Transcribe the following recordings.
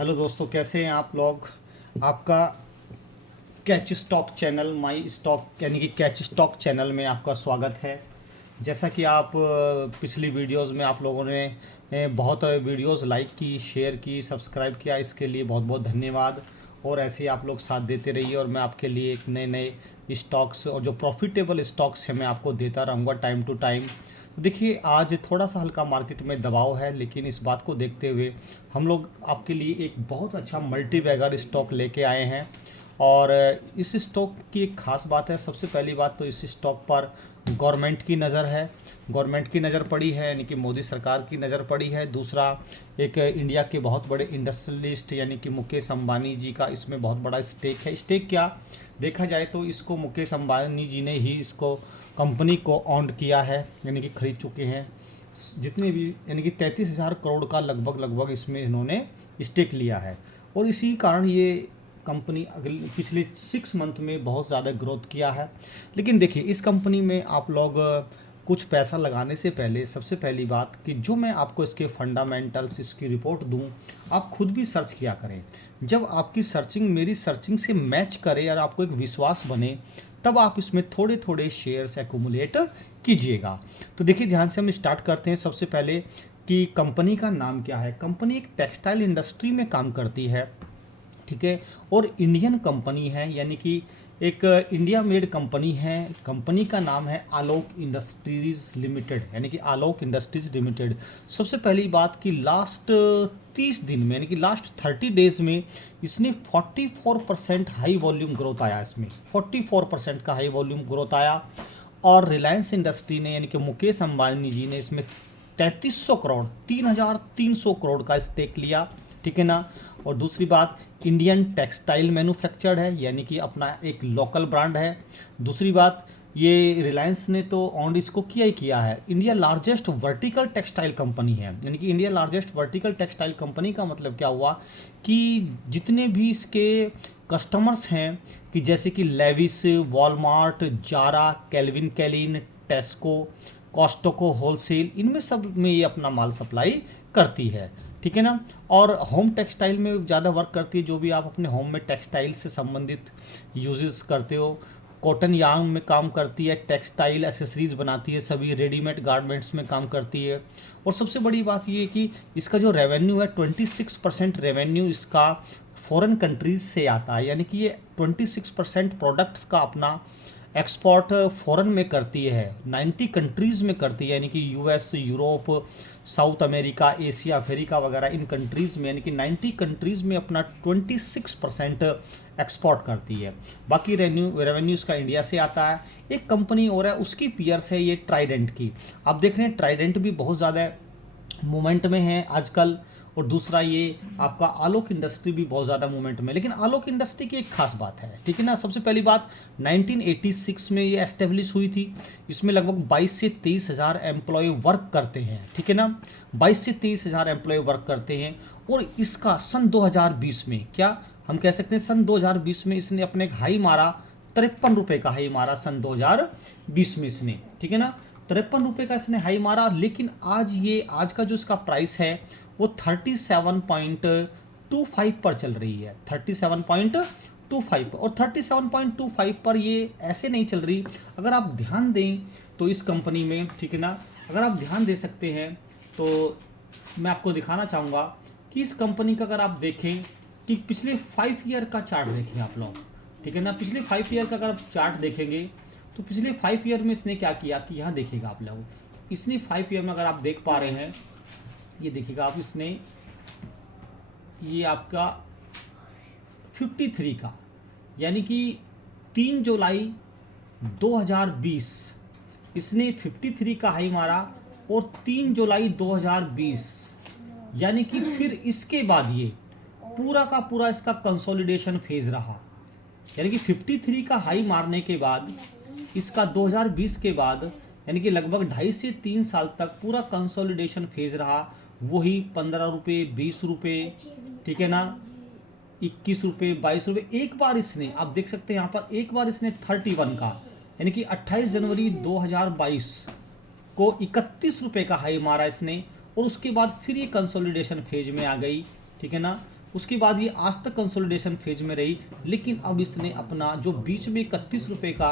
Hello दोस्तों, कैसे हैं आप लोग। आपका catch stock channel my stock यानी कि कैच स्टॉक चैनल में आपका स्वागत है। जैसा कि आप पिछली वीडियोस में आप लोगों ने बहुत वीडियोस लाइक की, शेयर की, सब्सक्राइब किया, इसके लिए बहुत बहुत धन्यवाद। और ऐसे ही आप लोग साथ देते रहिए और मैं आपके लिए एक नए नए स्टॉक्स और जो प्रॉफिटेबल स्टॉक्स हैं मैं आपको देता रहूँगा टाइम टू टाइम। तो देखिए, आज थोड़ा सा हल्का मार्केट में दबाव है, लेकिन इस बात को देखते हुए हम लोग आपके लिए एक बहुत अच्छा मल्टी बैगर स्टॉक लेके आए हैं। और इस स्टॉक की एक ख़ास बात है। सबसे पहली बात तो इस स्टॉक पर गवर्नमेंट की नज़र है, गवर्नमेंट की नज़र पड़ी है, यानी कि मोदी सरकार की नज़र पड़ी है। दूसरा, एक इंडिया के बहुत बड़े इंडस्ट्रियलिस्ट यानी कि मुकेश अंबानी जी का इसमें बहुत बड़ा स्टेक है। स्टेक क्या देखा जाए तो इसको मुकेश अंबानी जी ने ही इसको कंपनी को ऑन किया है, यानी कि खरीद चुके हैं जितने भी, यानी कि 33,000 करोड़ का लगभग इसमें इन्होंने स्टेक लिया है। और इसी कारण ये कंपनी अगले पिछले 6 मंथ में बहुत ज़्यादा ग्रोथ किया है। लेकिन देखिए, इस कंपनी में आप लोग कुछ पैसा लगाने से पहले सबसे पहली बात कि जो मैं आपको इसके फंडामेंटल्स, इसकी रिपोर्ट दूं, आप खुद भी सर्च किया करें। जब आपकी सर्चिंग मेरी सर्चिंग से मैच करे और आपको एक विश्वास बने, तब आप इसमें थोड़े थोड़े शेयर्स एक्यूमुलेट कीजिएगा। तो देखिए, ध्यान से हम स्टार्ट करते हैं। सबसे पहले कि कंपनी का नाम क्या है। कंपनी एक टेक्सटाइल इंडस्ट्री में काम करती है, ठीक है, और इंडियन कंपनी है, यानी कि एक इंडिया मेड कंपनी है। कंपनी का नाम है आलोक इंडस्ट्रीज लिमिटेड, यानी कि आलोक इंडस्ट्रीज लिमिटेड। सबसे पहली बात कि लास्ट 30 दिन में, यानी कि लास्ट 30 डेज में इसने 44% हाई वॉल्यूम ग्रोथ आया। इसमें 44% का हाई वॉल्यूम ग्रोथ आया। और रिलायंस इंडस्ट्री ने, यानी कि मुकेश अंबानी जी ने इसमें 3300 करोड़ 3,300 करोड़ का स्टेक लिया, ठीक है ना। और दूसरी बात, इंडियन टेक्सटाइल मैन्युफैक्चर्ड है, यानी कि अपना एक लोकल ब्रांड है। दूसरी बात, ये रिलायंस ने तो ऑन इसको किया ही किया है। India largest vertical textile company है, यानी कि India largest vertical textile company का मतलब क्या हुआ कि जितने भी इसके कस्टमर्स हैं, कि जैसे कि Levi's, Walmart, Zara, Calvin Klein, Tesco, Costco wholesale, इनमें सब में ये अपना माल सप्लाई करती है, ठीक है ना। और होम टेक्सटाइल में ज़्यादा वर्क करती है। जो भी आप अपने होम में टेक्सटाइल से संबंधित यूजेस करते हो, कॉटन यार्न में काम करती है, टेक्सटाइल एसेसरीज बनाती है, सभी रेडीमेड गारमेंट्स में काम करती है। और सबसे बड़ी बात ये है कि इसका जो रेवेन्यू है, 26% रेवेन्यू इसका फॉरेन कंट्रीज से आता है, यानी कि ये 26% प्रोडक्ट्स का अपना एक्सपोर्ट फॉरेन में करती है, 90 कंट्रीज़ में करती है, यानी कि US, Europe, south America, Asia, Africa वगैरह इन कंट्रीज़ में, यानी कि 90 कंट्रीज़ में अपना 26% एक्सपोर्ट करती है। बाकी रेवेन्यू इसका इंडिया से आता है। एक कंपनी और है, उसकी पीयर्स है ये ट्राइडेंट की। आप देख रहे हैं ट्राइडेंट भी बहुत ज़्यादा मूवमेंट में है आजकल। और दूसरा, ये आपका आलोक इंडस्ट्री भी बहुत ज़्यादा मूवमेंट में। लेकिन आलोक इंडस्ट्री की एक खास बात है, ठीक है ना। सबसे पहली बात, 1986 में ये एस्टेब्लिश हुई थी। इसमें लगभग 22 से 23 हज़ार एम्प्लॉय वर्क करते हैं, ठीक है ना। 22 से 23 हज़ार एम्प्लॉय वर्क करते हैं। और इसका सन 2020 में, क्या हम कह सकते हैं, सन 2020 में इसने अपने एक हाई मारा, 53 रुपये का हाई मारा सन 2020 में इसने, ठीक है ना। 53 रुपये का इसने हाई मारा। लेकिन आज का जो इसका प्राइस है वो 37.25 पर चल रही है, 37.25 पर। और 37.25 पर ये ऐसे नहीं चल रही। अगर आप ध्यान दें तो इस कंपनी में, ठीक है ना, अगर आप ध्यान दे सकते हैं तो मैं आपको दिखाना चाहूँगा कि इस कंपनी का अगर आप देखें कि पिछले 5 ईयर का चार्ट देखें आप लोग, ठीक है ना। पिछले 5 ईयर का अगर आप चार्ट देखेंगे तो पिछले 5 ईयर में इसने क्या किया कि यहाँ देखिएगा आप लोग, इसने 5 ईयर में अगर आप देख पा रहे हैं, ये देखिएगा आप, इसने ये आपका 53 का, यानी कि 3 जुलाई 2020 इसने 53 का हाई मारा। और 3 जुलाई 2020, यानी कि फिर इसके बाद ये पूरा का पूरा इसका कंसोलिडेशन फेज रहा। यानी कि 53 का हाई मारने के बाद इसका 2020 के बाद, यानी कि लगभग 2.5 से 3 साल तक पूरा कंसोलिडेशन फेज रहा। वही 15 रुपये, 20 रुपये, ठीक है ना, 21 रुपये, 22 रुपये। एक बार इसने, आप देख सकते हैं यहाँ पर, एक बार इसने 31 का, यानी कि 28 जनवरी 2022 को 31 रुपये का हाई मारा इसने। और उसके बाद फिर ये कंसोलिडेशन फेज में आ गई, ठीक है ना। उसके बाद ये आज तक कंसोलिडेशन फेज में रही, लेकिन अब इसने अपना जो बीच में 31 रुपये का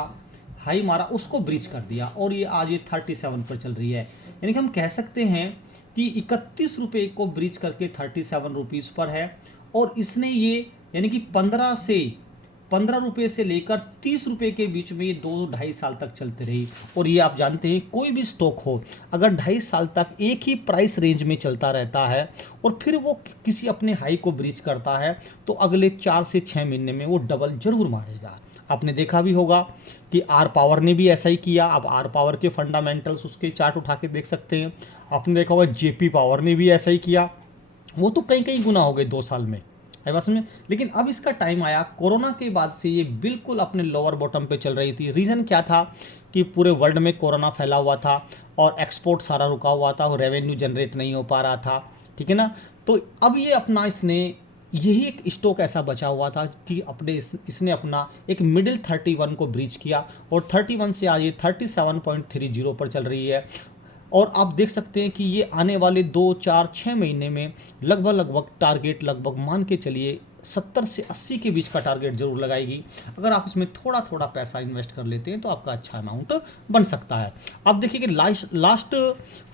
हाई मारा उसको ब्रीच कर दिया और ये आज ये 37 पर चल रही है। यानी कि हम कह सकते हैं कि 31 रुपये को ब्रीच करके 37 रुपीज़ पर है। और इसने ये यानी कि 15 रुपये से लेकर 30 रुपये के बीच में ये 2-2.5 साल तक चलते रही। और ये आप जानते हैं कोई भी स्टॉक हो अगर 2.5 साल तक एक ही प्राइस रेंज में चलता रहता है और फिर वो किसी अपने हाई को ब्रीच करता है तो अगले 4 से 6 महीने में वो डबल जरूर मारेगा। आपने देखा भी होगा कि आर पावर ने भी ऐसा ही किया। अब आर पावर के फंडामेंटल्स उसके चार्ट उठा के देख सकते हैं। आपने देखा होगा जेपी पावर ने भी ऐसा ही किया। वो तो कई गुना हो गए 2 साल में, है बस में। लेकिन अब इसका टाइम आया, कोरोना के बाद से ये बिल्कुल अपने लोअर बॉटम पे चल रही थी। रीज़न क्या था कि पूरे वर्ल्ड में कोरोना फैला हुआ था और एक्सपोर्ट सारा रुका हुआ था और रेवेन्यू जनरेट नहीं हो पा रहा था, ठीक है ना। तो अब ये अपना इसने यही एक स्टॉक ऐसा बचा हुआ था कि अपने इसने अपना एक मिडिल 31 को ब्रीच किया और 31 से आज ये 37.30 पर चल रही है। और आप देख सकते हैं कि ये आने वाले 2-4-6 महीने में लगभग टारगेट लगभग मान के चलिए 70 से 80 के बीच का टारगेट जरूर लगाएगी। अगर आप इसमें थोड़ा थोड़ा पैसा इन्वेस्ट कर लेते हैं तो आपका अच्छा अमाउंट बन सकता है। आप देखिए कि लास्ट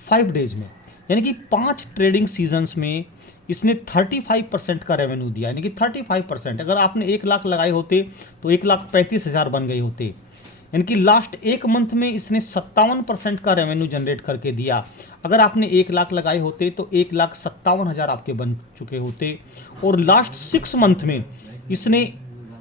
5 डेज में यानी कि 5 ट्रेडिंग सीजन्स में इसने 35% का रेवेन्यू दिया। यानी कि 35%, अगर आपने 1 लाख लगाए होते तो 1,35,000 बन गए होते। यानी कि लास्ट 1 मंथ में इसने 57% का रेवेन्यू जनरेट करके दिया। अगर आपने 1 लाख लगाए होते तो 1,57,000 आपके बन चुके होते। और लास्ट 6 मंथ में इसने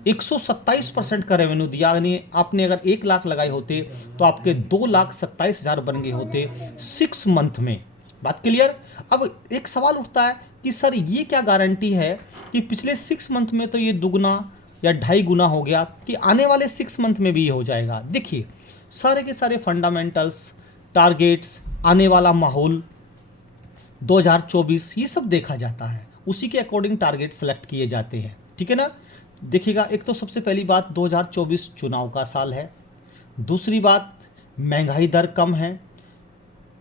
127% का रेवेन्यू दिया। यानी आपने अगर 1 लाख लगाए होते तो आपके 2,27,000 बन गए होते 6 मंथ में। बात क्लियर। अब एक सवाल उठता है कि सर ये क्या गारंटी है कि पिछले 6 मंथ में तो ये दुगना या 2.5 गुना हो गया कि आने वाले 6 मंथ में भी ये हो जाएगा। देखिए सारे के सारे फंडामेंटल्स, टारगेट्स, आने वाला माहौल 2024 ये सब देखा जाता है, उसी के अकॉर्डिंग टारगेट सेलेक्ट किए जाते हैं, ठीक है ना। देखिएगा, एक तो सबसे पहली बात 2024 चुनाव का साल है। दूसरी बात महंगाई दर कम है,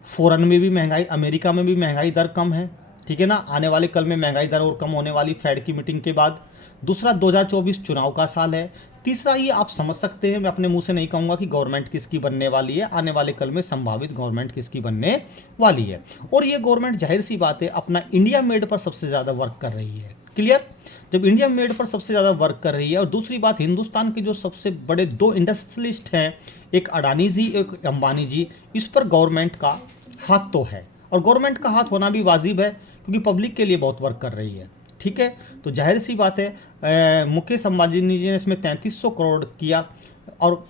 फॉरेन में भी महंगाई, अमेरिका में भी महंगाई दर कम है, ठीक है ना। आने वाले कल में महंगाई दर और कम होने वाली फेड की मीटिंग के बाद। दूसरा 2024 चुनाव का साल है। तीसरा ये आप समझ सकते हैं, मैं अपने मुंह से नहीं कहूँगा कि गवर्नमेंट किसकी बनने वाली है, आने वाले कल में संभावित गवर्नमेंट किसकी बनने वाली है। और ये गवर्नमेंट जाहिर सी बात है अपना इंडिया मेड पर सबसे ज़्यादा वर्क कर रही है। क्लियर। जब इंडिया मेड पर सबसे ज़्यादा वर्क कर रही है और दूसरी बात हिंदुस्तान के जो सबसे बड़े 2 इंडस्ट्रियलिस्ट हैं, एक अडानी जी एक अंबानी जी, इस पर गवर्नमेंट का हाथ तो है और गवर्नमेंट का हाथ होना भी वाजिब है क्योंकि पब्लिक के लिए बहुत वर्क कर रही है, ठीक है। तो जाहिर सी बात है मुकेश अंबानी जी ने इसमें 3300 करोड़ किया और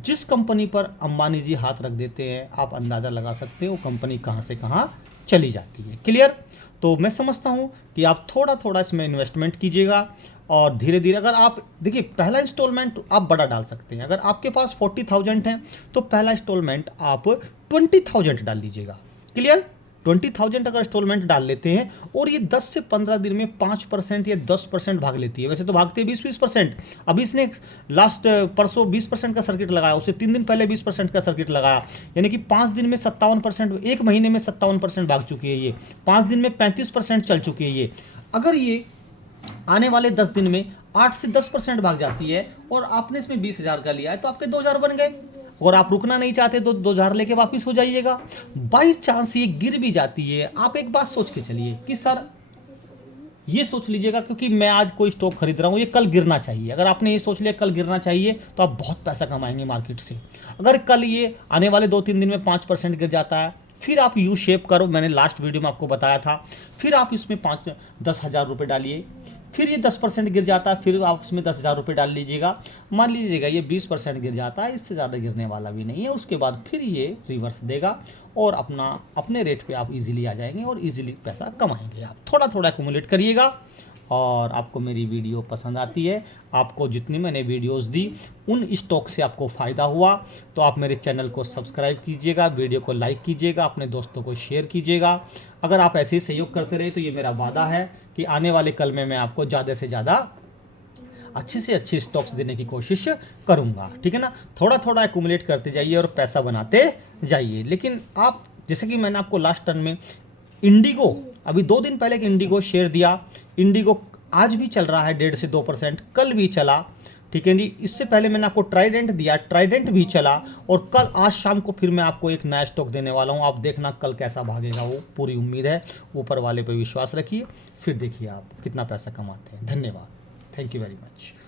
जिस कंपनी पर अंबानी जी हाथ रख देते हैं आप अंदाज़ा लगा सकते हो वो कंपनी कहाँ से कहाँ चली जाती है। क्लियर। तो मैं समझता हूँ कि आप थोड़ा थोड़ा इसमें इन्वेस्टमेंट कीजिएगा और धीरे धीरे, अगर आप देखिए पहला इंस्टॉलमेंट आप बड़ा डाल सकते हैं। अगर आपके पास 40,000 है तो पहला इंस्टॉलमेंट आप 20,000 डाल लीजिएगा। क्लियर। 20,000 अगर इंस्टॉलमेंट डाल लेते हैं और ये 10 से 15 दिन में 5% या 10% भाग लेती है। वैसे तो भागते हैं 20-20%। अभी इसने लास्ट परसों 20% का सर्किट लगाया, उससे 3 दिन पहले 20% का सर्किट लगाया, यानी कि 5 दिन में 57%, 1 महीने में 57% भाग चुकी है ये, 5 दिन में 35% चल चुकी है ये। अगर ये आने वाले 10 दिन में 8 से 10% भाग जाती है और आपने इसमें 20,000 का लिया है तो आपके 2,000 बन गए। और आप रुकना नहीं चाहते तो 2,000 लेके वापस हो जाइएगा। बाई चांस ये गिर भी जाती है, आप एक बात सोच के चलिए कि सर ये सोच लीजिएगा क्योंकि मैं आज कोई स्टॉक खरीद रहा हूँ ये कल गिरना चाहिए। अगर आपने ये सोच लिया कल गिरना चाहिए तो आप बहुत पैसा कमाएंगे मार्केट से। अगर कल ये आने वाले 2-3 दिन में 5% गिर जाता है फिर आप यू शेप करो, मैंने लास्ट वीडियो में आपको बताया था, फिर आप इसमें 5-10 हज़ार रुपये डालिए। फिर ये 10% गिर जाता है फिर आप इसमें 10,000 रुपये डाल लीजिएगा। मान लीजिएगा ये 20% गिर जाता है, इससे ज़्यादा गिरने वाला भी नहीं है। उसके बाद फिर ये रिवर्स देगा और अपने रेट पे आप इजीली आ जाएंगे और इजीली पैसा कमाएंगे। आप थोड़ा थोड़ा एक्यूमुलेट करिएगा। और आपको मेरी वीडियो पसंद आती है, आपको जितनी मैंने वीडियोस दी उन स्टॉक से आपको फ़ायदा हुआ तो आप मेरे चैनल को सब्सक्राइब कीजिएगा, वीडियो को लाइक कीजिएगा, अपने दोस्तों को शेयर कीजिएगा। अगर आप ऐसे ही सहयोग करते रहे तो ये मेरा वादा है कि आने वाले कल में मैं आपको ज़्यादा से ज़्यादा अच्छे से अच्छे स्टॉक्स देने की कोशिश करूँगा, ठीक है ना। थोड़ा थोड़ा एक्यूमुलेट करते जाइए और पैसा बनाते जाइए। लेकिन आप जैसे कि मैंने आपको लास्ट टर्न में इंडिगो, अभी 2 दिन पहले इंडिगो शेयर दिया, इंडिगो आज भी चल रहा है 1.5 से 2%, कल भी चला, ठीक है जी। इससे पहले मैंने आपको ट्राइडेंट दिया, ट्राइडेंट भी चला, और कल आज शाम को फिर मैं आपको एक नया स्टॉक देने वाला हूँ। आप देखना कल कैसा भागेगा, वो पूरी उम्मीद है। ऊपर वाले पे विश्वास रखिए, फिर देखिए आप कितना पैसा कमाते हैं। धन्यवाद, थैंक यू वेरी मच। हाँ।